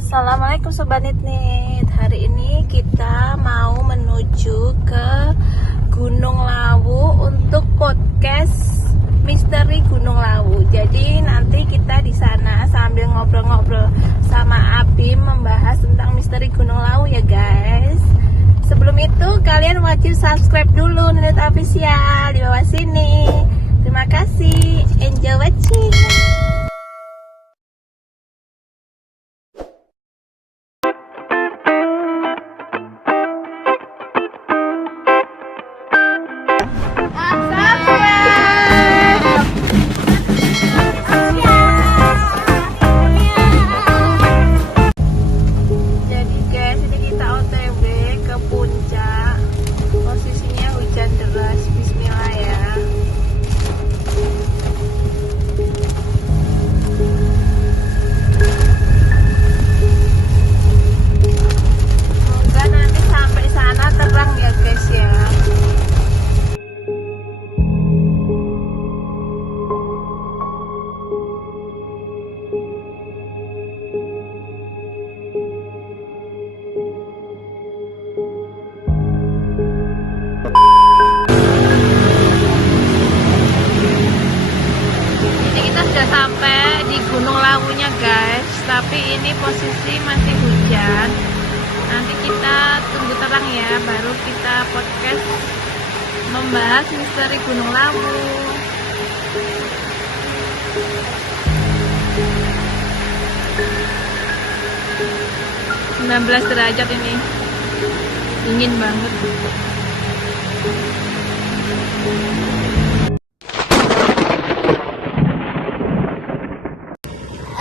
Assalamualaikum Sobat Nit. Hari ini kita mau menuju ke Gunung Lawu untuk podcast Misteri Gunung Lawu. Jadi nanti kita di sana sambil ngobrol-ngobrol sama Abim membahas tentang misteri Gunung Lawu ya guys. Sebelum itu kalian wajib subscribe dulu Nit Official di bawah sini. Terima kasih. Enjoy watching. Sampai di Gunung Lawunya guys, tapi ini posisi masih hujan. Nanti kita tunggu terang ya, baru kita podcast membahas misteri Gunung Lawu. 19 derajat ini, dingin banget.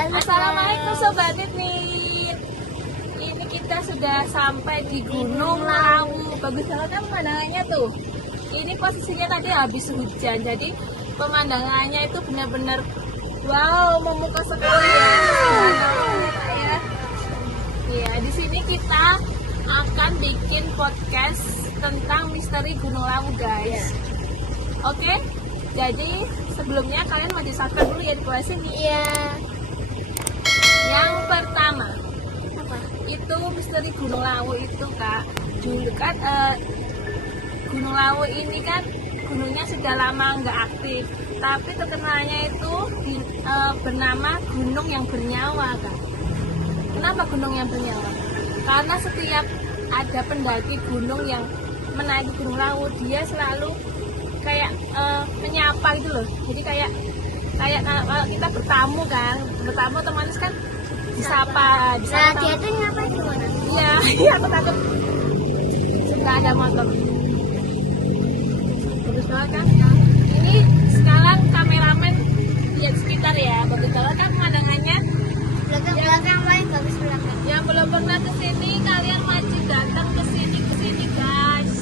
Assalamualaikum Sobat Nit. Ini kita sudah sampai di Gunung Lawu. Bagus banget kan pemandangannya tuh. Ini posisinya tadi habis hujan, jadi pemandangannya itu benar-benar wow, memukau sekali ya. Iya, di sini kita akan bikin podcast tentang misteri Gunung Lawu guys. Oke? Jadi sebelumnya kalian wajib subscribe dulu ya di bawah sini. Iya. Yang pertama, itu misteri Gunung Lawu itu kak. Dulu kan Gunung Lawu ini kan gunungnya sudah lama nggak aktif, tapi terkenalnya itu bernama gunung yang bernyawa kak. Kenapa gunung yang bernyawa? Karena setiap ada pendaki gunung yang menaiki Gunung Lawu, dia selalu kayak menyapa gitu loh. Jadi kayak kalau kita bertamu kan, otomatis kan disapa. Nah, dia tuh nyapa gimana? Iya, aku takut nggak ada motor. Bagus banget kan? Ini sekarang kameramen lihat sekitar ya, bagus banget kan pemandangannya. Belakang paling bagus belakang. Yang belum pernah kesini, kalian wajib datang kesini guys.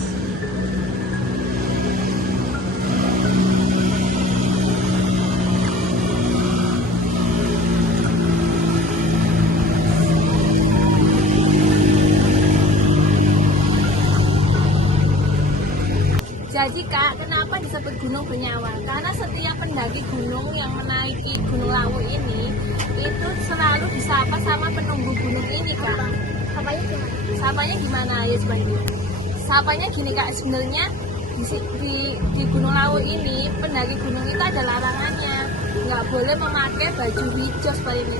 Jadi kak, kenapa disebut gunung bernyawa? Karena setiap pendaki gunung yang menaiki Gunung Lawu ini itu selalu disapa sama penunggu gunung ini kak. Sapanya gimana ya sebenarnya? Sapanya gini kak, sebenarnya di Gunung Lawu ini pendaki gunung itu ada larangannya, nggak boleh memakai baju hijau seperti ini.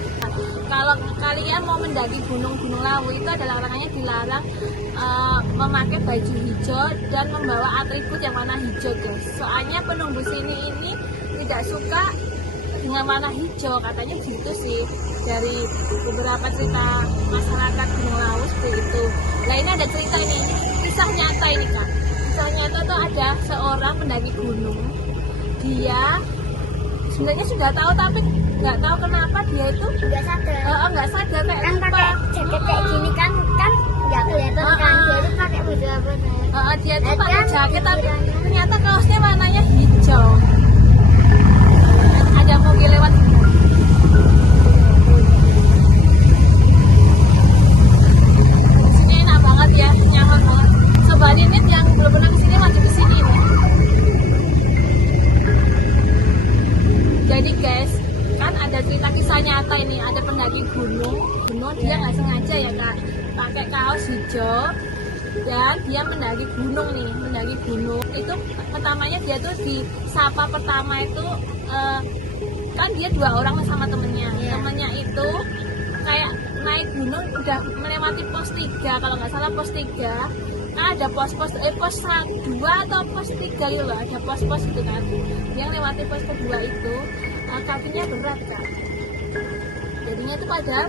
Kalau kalian mau mendaki Gunung Lawu itu ada larangannya, dilarang memakai baju hijau dan membawa atribut yang warna hijau guys. Soalnya penunggu sini ini tidak suka dengan warna hijau, katanya gitu sih dari beberapa cerita masyarakat Gunung Lawu seperti itu. Nah ini ada cerita ini, kisah nyata ini kak. Kisah nyata tuh ada seorang pendaki gunung, dia sebenarnya sudah tahu tapi nggak tahu kenapa dia itu nggak sadar kayak Kan lupa. pakai jaket kayak gini kan nggak kelihatan kan. Dia tuh pakai baju apa nih? Dia tuh pakai jaket tapi ternyata kaosnya warnanya hijau. Ada mobil lewat. Sini enak banget ya, nyaman banget. Sobat Nit yang belum pernah kesini wajib kesini nih. Jadi guys, kan ada cerita kisah nyata ini, ada pendaki gunung dia nggak sengaja ya kak, pakai kaos hijau dan dia mendaki gunung nih, mendaki gunung. Itu pertamanya dia tuh disapa pertama itu kan dia 2 orang sama temennya. Temennya itu kayak naik gunung udah melewati pos 3 kalau nggak salah, pos 3 kan ada pos 2 atau pos 3 gitu loh, ada pos-pos gitu kan. Dia lewati pos kedua itu kakinya berat kan, jadinya itu padahal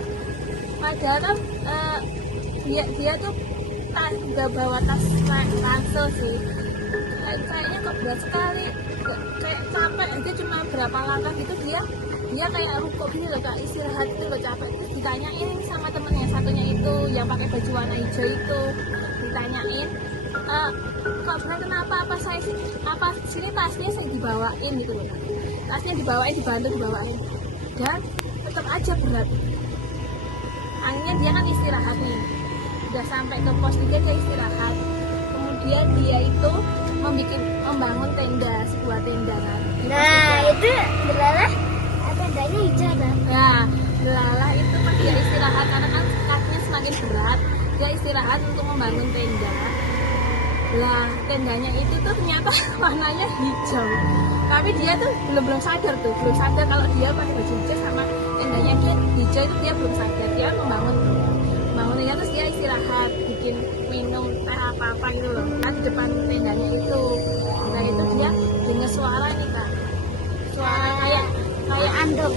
kan dia tuh nggak bawa tas ransel sih, kayaknya kok berat sekali, kayak capek aja cuma berapa langkah gitu dia kayak rukuk gitu loh kak, istirahat gitu loh, capek. Terus ditanyain sama temennya satunya itu yang pakai baju warna hijau itu, ditanyain kok berat kenapa, apa sini tasnya saya dibawain gitu loh, tasnya dibawain, dibantu dibawain, dan tetap aja berat. Akhirnya dia kan istirahat nih, udah sampai ke pos 3 dia istirahat, kemudian dia itu membangun tenda, sebuah tenda kan. Nah itu belalah tendanya hijau kan? Nah, belalah itu pas dia istirahat karena kan kakinya semakin berat, dia istirahat untuk membangun tenda. Lah tendanya itu tuh ternyata warnanya hijau, tapi dia tuh belum sadar kalau dia pakai baju hijau sama tendanya dia hijau itu dia belum sadar. Dia membangun ya, terus dia istirahat, bikin minum teh apa gitu loh kan di depan tendanya itu. Nah itu dia dengar suara nih kak, suara kayak andong.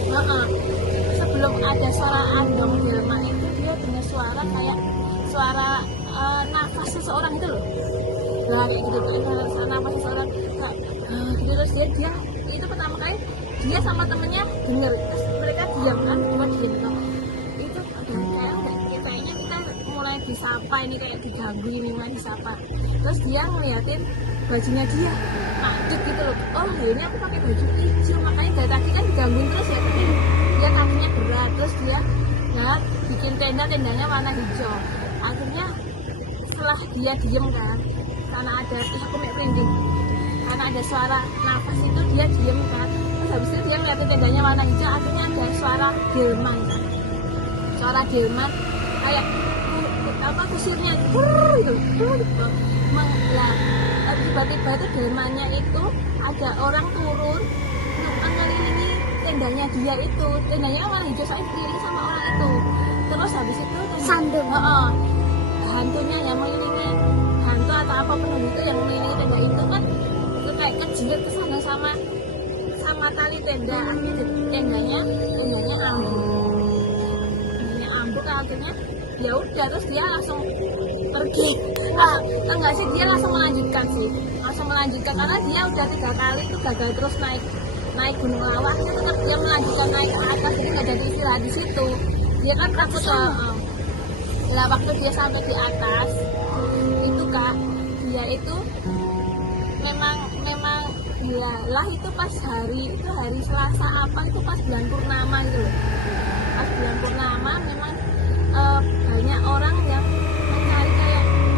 Sebelum ada suara andong di rumah itu dia dengar suara kayak suara nafas seseorang itu loh. Nah kayak gitu, suara nafas seseorang gitu. Terus dia itu pertama kali dia sama temennya denger, terus mereka diam kan, cuma diam kan. Itu kayaknya kita mulai disapa ini, kayak diganggu ini, mulai disapa. Terus dia ngeliatin bajunya dia makdut gitu loh, oh ini aku pakai baju hijau, makanya dari tadi kan digangguin terus ya, tapi dia kakinya berat. Terus dia bikin tendanya warna hijau. Akhirnya setelah dia diem kan, karena ada aku merinding, karena ada suara nafas itu dia diem kan. Terus habis itu dia ngeliatin tendanya warna hijau, akhirnya ada suara delman kan, suara delman kayak kusirnya gitu. Tiba-tiba itu delmannya itu ada orang turun mengelilingi tendanya dia itu, tendanya warna hijau saya dikelilingi sama orang itu. Terus habis itu Sandung. Hantunya yang mengelilingi, hantu atau apapun itu yang mengelilingi tenda itu kan itu kayak kejilat ke sana sama tali tenda. Akhirnya tendanya ambruk, akhirnya ya udah, terus dia langsung pergi. Enggak sih, dia langsung melanjutkan karena dia udah 3 kali itu gagal terus naik gunung lawak. Tetap dia melanjutkan naik ke atas, jadi nggak jadi istirahat di situ. Dia kan takut lah waktu dia sampai di atas itu kak, dia itu memang dia lah itu pas hari Selasa apa itu pas bulan purnama gitu loh. Pas bulan purnama memang banyak orang yang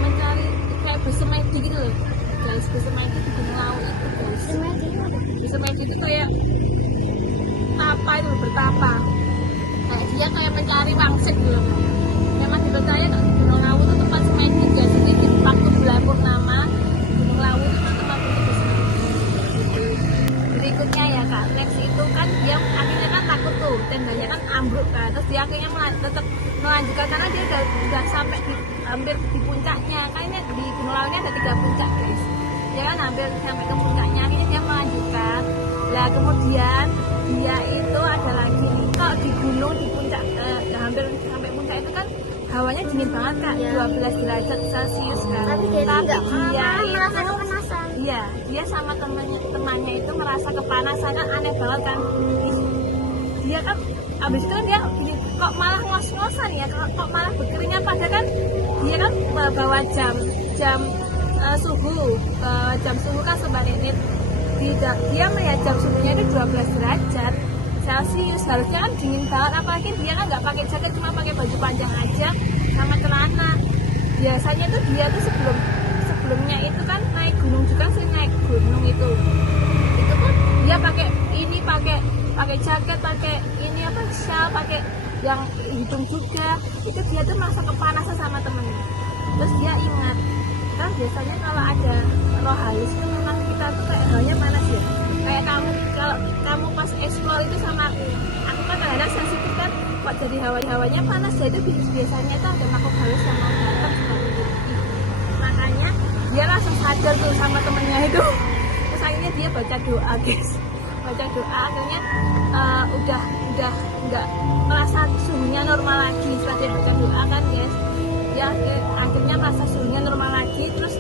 mencari kayak bersemedi gitu loh guys, bersemedi di Gunung Lawu itu guys. Bersemedi itu kayak tapa itu, bertapa, kayak dia kayak mencari wangsit gitu loh. Memang dipercaya kalau di Gunung Lawu itu tempat semedi guys. Jadi di waktu bulan purnama Gunung Lawu itu tempat untuk bersemedi gitu. Berikutnya ya kak, next itu kan dia akhirnya kan takut tuh, tendanya kan ambruk kan. Terus dia akhirnya tetap melanjutkan karena dia udah sampai hampir di puncaknya. Kayaknya di Gunung Lawu ini ada 3 puncak guys. Dia kan hampir sampai ke puncaknya, akhirnya dia melanjutkan. Lah kemudian dia itu ada lagi kok di gunung di puncak hampir sampai puncak itu kan hawanya dingin banget kak, 12 derajat Celcius kan. Tapi dia merasa kepanasan. Iya, dia sama temannya itu merasa kepanasan kan, aneh banget kan. Dia kan abis itu kan dia kok malah ngos-ngosan ya, kok malah berkeringat, padahal kan dia kan bawa jam suhu, jam suhu kan sebanyak dia melihat jam suhunya itu 12 derajat Celcius, harusnya kan dingin banget, apalagi dia kan nggak pakai jaket, cuma pakai baju panjang aja sama celana. Biasanya tuh dia tuh sebelumnya itu kan naik gunung juga sih, naik gunung itu kan dia pakai jaket, pakai ini shawl, pakai yang hidung juga, itu dia tuh merasa kepanasan sama temennya. Terus dia ingat, kan biasanya kalau ada roh halus itu memang kita tuh kayak hawanya panas ya. Kayak kamu, kalau kamu pas explore itu sama aku kan kadang-kadang sensitif kan, kok jadi hawanya panas, jadi biasanya itu ada makhluk halus yang mau datang seperti itu. Makanya dia langsung sadar tuh sama temennya itu. Terus akhirnya dia baca doa guys, baca doa, akhirnya udah nggak merasa suhunya normal lagi. Setelah dia baca doa kan guys, dia akhirnya merasa suhunya normal lagi. Terus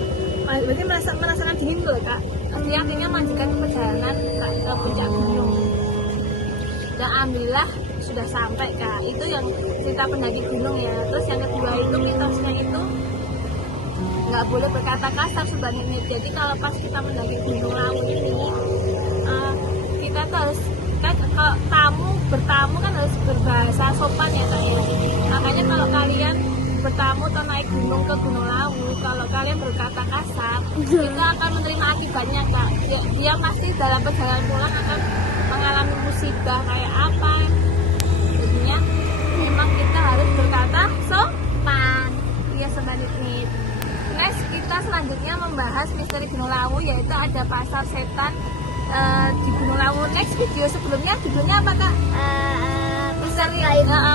berarti merasakan dingin loh kak. Dia akhirnya melanjutkan perjalanan ke puncak gunung, dan alhamdulillah sudah sampai kak. Itu yang cerita pendaki gunung ya. Terus yang kedua itu mitosnya itu nggak boleh berkata kasar sebenarnya. Jadi kalau pas kita mendaki Gunung Lawu ini, kita tuh harus kan, kalau bertamu kan harus berbahasa sopan ya kak ya. Makanya kalau kalian bertamu atau naik gunung ke Gunung Lawu, kalau kalian berkata kasar, kita akan menerima akibatnya kak. Dia pasti dalam perjalanan pulang akan mengalami musibah kayak apa. Jadinya memang kita harus berkata sopan. Iya sebenarnya. Next kita selanjutnya membahas misteri Gunung Lawu, yaitu ada pasar setan di Gunung Lawu. Next video sebelumnya judulnya apa kak?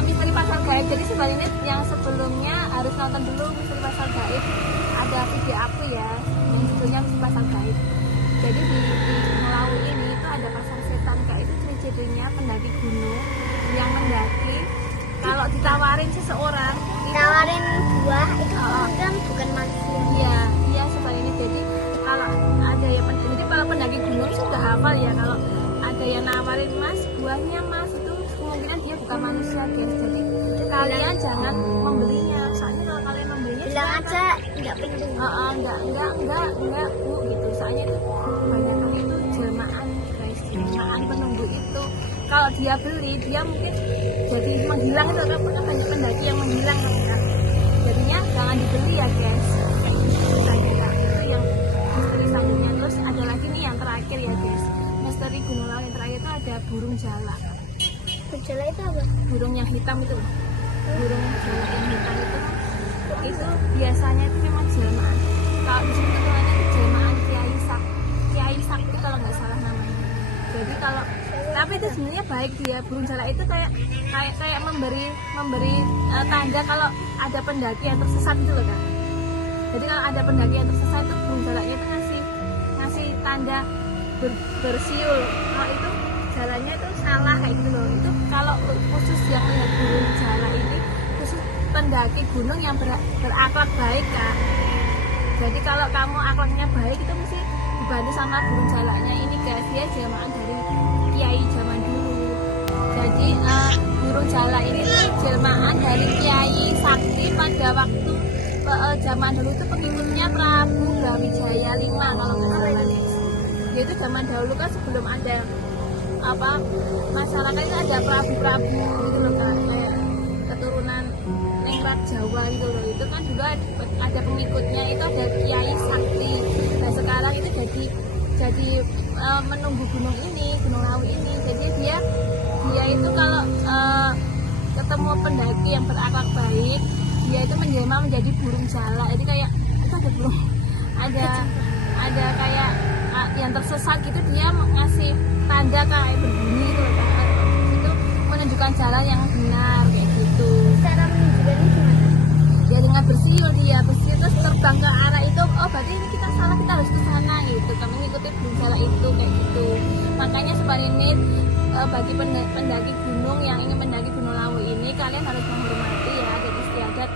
Misteri pasar gaib. Jadi sebenarnya yang sebelumnya harus nonton dulu misteri pasar gaib. Ada video aku ya yang judulnya misteri pasar gaib. Jadi di Gunung Lawu ini itu ada pasar setan kak. Itu ciri-cirinya pendaki gunung yang mendaki. Kalau ditawarin seseorang, Tawarin buah itu kan bukan manusia. Iya sebenarnya. Jadi kalau ada yang kalau pendaki gunung sudah hafal ya, kalau ada yang nawarin mas buahnya mas, itu kemungkinan dia bukan manusia guys. Jadi kalian jangan membelinya, soalnya kalau kalian membelinya Bilang aja nggak penting. enggak bu gitu. Soalnya itu kebanyakan itu jelmaan guys, jelmaan penunggu itu. Kalau dia beli, dia mungkin jadi menghilang itu kan, banyak pendaki yang menghilang kan. Jadinya jangan dibeli ya guys. Itu yang misteri selanjutnya. Terus ada lagi nih yang terakhir ya guys, misteri Gunung Lawu yang terakhir itu ada burung jala. Gejala itu apa? Burung yang hitam itu, burung jala yang hitam itu biasanya itu memang jelmaan. Kalau di sini namanya itu jelmaan Kiai Sakti kalau nggak salah namanya. Jadi kalau tapi itu sebenarnya baik dia, burung jala itu kayak memberi tanda kalau ada pendaki yang tersesat gitu loh kan. Jadi kalau ada pendaki yang tersesat itu burung jalanya itu ngasih tanda bersiul. Kalau itu jalannya itu salah kayak gitu loh. Itu kalau khusus yang lihat burung jala ini khusus pendaki gunung yang berakhlak baik kak. Jadi kalau kamu akhlaknya baik itu mesti dibantu sama burung jalanya ini guys. Dia jelmaan dari kiai zaman dulu. Jadi burung jala ini jelmaan dari Kiai Sakti pada waktu zaman dulu itu pengikutnya Prabu Brawijaya V kalau nggak salah. Yaitu zaman dahulu kan sebelum ada masyarakat itu ada prabu gitu loh kan, kayak keturunan Ningrat Jawa gitu loh. Itu kan dulu ada pengikutnya itu ada Kiai Sakti. Nah sekarang itu jadi menunggu gunung ini, Gunung Lawu ini. Jadi dia itu kalau ketemu pendaki yang berakhlak baik, dia itu menjelma menjadi burung jala. Jadi kayak itu ada burung, ada kayak yang tersesat gitu, dia ngasih tanda kayak berbunyi gitu loh kan. Itu menunjukkan jalan yang benar kayak gitu. Cara menunjukkannya gimana? Ya dengan bersiul, dia bersiul terus terbang ke arah itu. Oh berarti ini kita salah, kita harus ke sana gitu. Kami ngikutin burung jala itu kayak gitu. Makanya sebenarnya bagi pendaki gunung yang ingin mendaki Gunung Lawu ini, kalian harus menghormati ya adat istiadat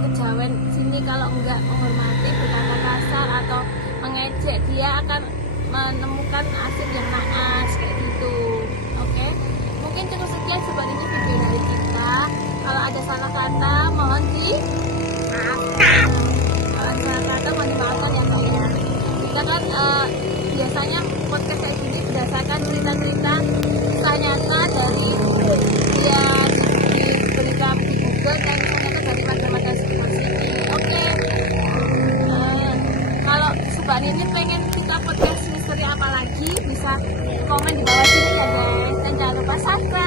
kejawen sini. Kalau enggak menghormati, berkata kasar atau mengejek, dia akan menemukan nasib yang naas kayak gitu. Oke, mungkin cukup sekian sebenarnya video dari kita. Kalau ada salah kata mohon dimaafkan. Kalau ada salah kata mohon dimaafkan ya kak ya. Kita kan biasanya podcast kayak gini berdasarkan cerita-cerita kisah nyata dari dia diberikan di Google dan kisah nyata dari mata-mata sini. Oke. Kalau Subhan ini pengen kita podcast misteri apa lagi, bisa komen di bawah sini ya guys. Dan jangan lupa subscribe.